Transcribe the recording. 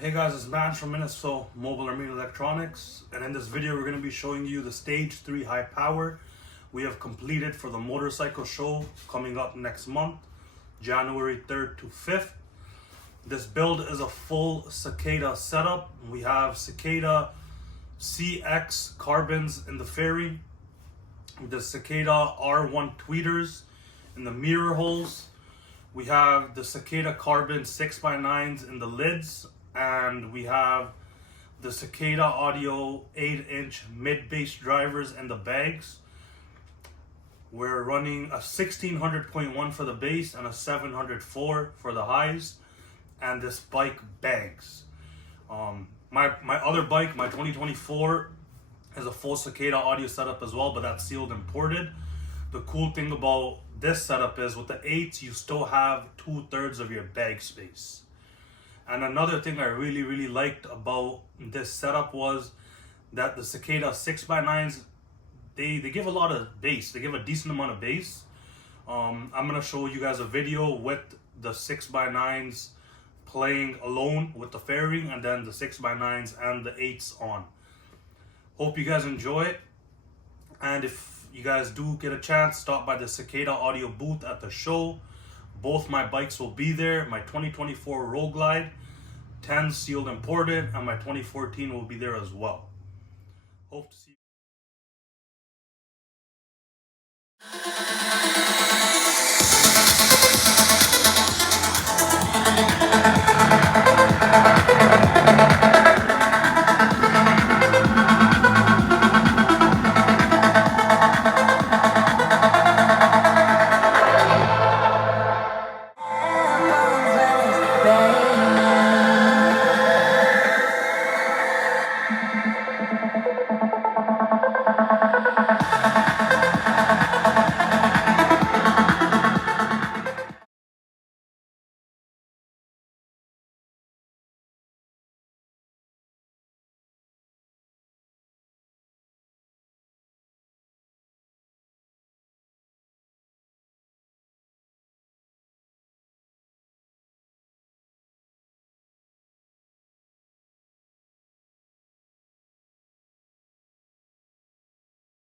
Hey guys, it's Matt from Minnesota Mobile Arena Electronics, and in this video we're going to be showing you the Stage 3 Highpower we have completed for the motorcycle show coming up next month, January 3rd to 5th. This build is a full Cicada setup. We have Cicada CX carbons in the fairing, the Cicada R1 tweeters in the mirror holes. We have the Cicada carbon 6x9s in the lids, and we have the Cicada audio 8-inch mid-bass drivers in the bags. We're running a 1600.1 for the bass and a 704 for the highs, and this bike bangs. My other bike, my 2024, is a full Cicada audio setup as well, but that's sealed imported. The cool thing about this setup is with the 8s you still have 2/3 of your bag space. And another thing I really liked about this setup was that the Cicada 6x9s, they give a lot of bass. They give a decent amount of bass. I'm gonna show you guys a video with the 6x9s playing alone with the fairing, and then the 6x9s and the 8s on. Hope you guys enjoy it, and if you guys do get a chance, stop by the Cicada audio booth at the show. Both my bikes will be there. My 2024 Road Glide 10 sealed imported, and my 2014 will be there as well. Hope to see you.